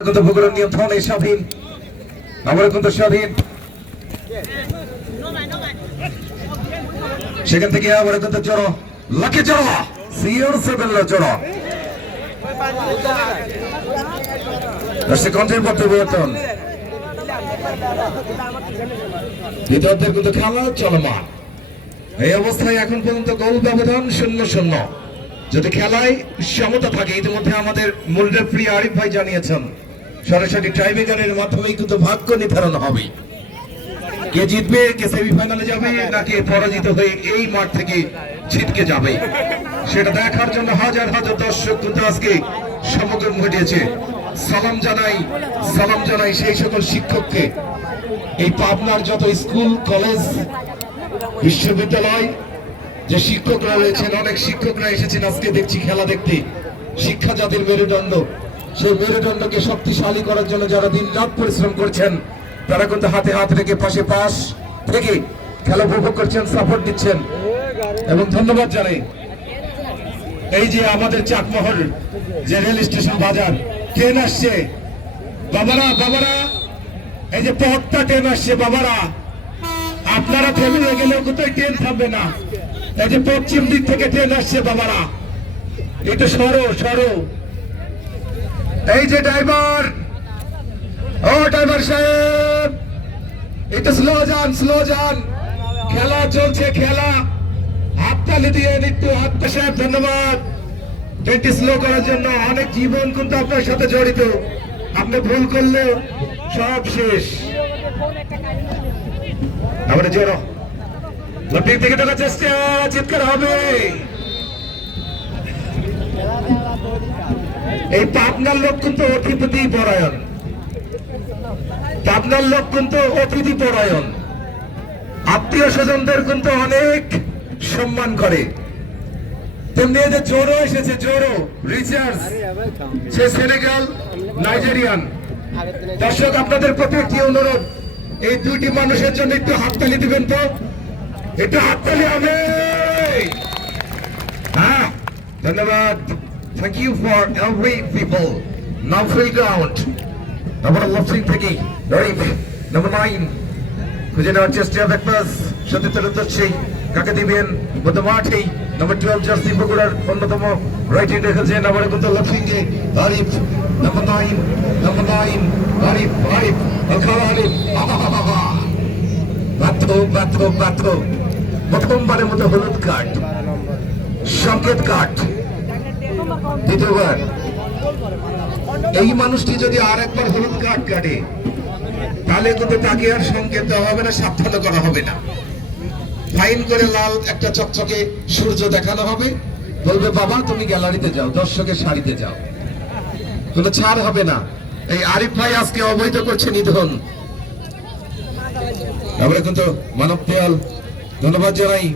কিন্তু ভূগোলের নিয়ন্ত্রণে স্বাধীন, আমরা কিন্তু স্বাধীন। সেখান থেকে আমরা কিন্তু জড়ো লাখে জড়ো সিওর সেভেন জড়ো কন্টেন্ট পরিবর্তন দ্বিতীয়ার্ধের কিন্তু খেলা চলমান। এই অবস্থায় এখন পর্যন্ত গোল ব্যবধান 0-0। যদি খেলায় সমতা থাকে, ইতিমধ্যে আমাদের মূল রেফারি আরিফ ভাই জানিয়েছেন সরাসরি টাইব্রেকারের মাধ্যমেই কিন্তু ভাগ্য নির্ধারণ হবে। কে জিতবে, কে সেমিফাইনালে যাবে, নাকি পরাজিত হয়ে এই মাঠ থেকে ছিটকে যাবে, সেটা দেখার জন্য হাজার হাজার দর্শক কিন্তু আজকে সমাগম ঘটিয়েছে। সালাম জানাই সেই সকল শিক্ষককে, এই পাবনার যত স্কুল কলেজ বিশ্ববিদ্যালয় যে শিক্ষকরা রয়েছেন, অনেক শিক্ষকরা এসেছেন আজকে দেখছি খেলা দেখতে। শিক্ষা জাতির মেরুদণ্ড, সেই মেরুদণ্ডকে শক্তিশালী করার জন্য যারা দিন রাত পরিশ্রম করছেন, তারা কিন্তু হাতে হাত রেখে পাশে পাশ থেকে খেলা উপভোগ করছেন, সাপোর্ট দিচ্ছেন এবং ধন্যবাদ জানাই। এই যে আমাদের চাকমহল যে রেল স্টেশন বাজার, ট্রেন আসছে বাবারা, এই যে 75 ট্রেন আসছে বাবারা, আপনারা থেমে গেলেও কোথায় ট্রেন থামবে না। এই যে পশ্চিম দিক থেকে ট্রেন আসছে বাবারা, একটু সরো। এই যে ড্রাইভার সাহেব, একটু স্লো যান, খেলা চলছে, খেলা হাততালি দিয়ে একটু সাহেব ধন্যবাদ ট্রেনটি স্লো করার জন্য। অনেক জীবন কিন্তু আপনার সাথে জড়িত, আপনি ভুল করলে সব শেষ। আমরা জড়ো লটির দিকে ঢোকার চেষ্টা, চিৎকার হবে। এই পাবনার লোক কিন্তু অতিথি পরায়ণ, আত্মীয় স্বজনদের কিন্তু অনেক সম্মান করে। তেমনি যে জোরো এসেছে, জোরো রিচার্জ, সে সেনেগাল নাইজেরিয়ান। দর্শক আপনাদের প্রতি একটি অনুরোধ, এই দুইটি মানুষের জন্য একটু হাততালি দিবেন তো, একটু হাততালি হবে। হ্যাঁ, ধন্যবাদ। Thank you for every people. Now free ground. Number 11 থেকে number 9 খুঁজে নেওয়ার চেষ্টা ব্যাকপাস সতীর্থের উদ্দেশ্যে কাকে দিবেন মধ্য মাঠেই। নম্বর 12 জার্সি বগুড়ার অন্যতম রাইট হ্যান্ড রেখেছে নাম্বার কিন্তু লক্ষ্মীকে আরিফ। নম্বর 9 আরিফ খাওয়া আরিফ বাত্র প্রথমবারের মতো হলুদ কার্ড, সংকেত কার্ড দ্বিতীয়বার। এই মানুষটি যদি আর একবার হলুদ কার্ড কাটে, তাহলে কিন্তু তাকে আর সংকেত দেওয়া হবে না, সাবধান করা হবে না, ফাইন করে লাল একটা চকচকে সূর্য দেখানো হবে, বলবে বাবা তুমি গ্যালারিতে যাও, দর্শকের সারিতে যাও, কোনো ছাড় হবে না। এই আরিফ ভাই আজকে অবৈধ করছে নিধন। আমরা কিন্তু মানব দেয়াল ধন্যবাদ জানাই।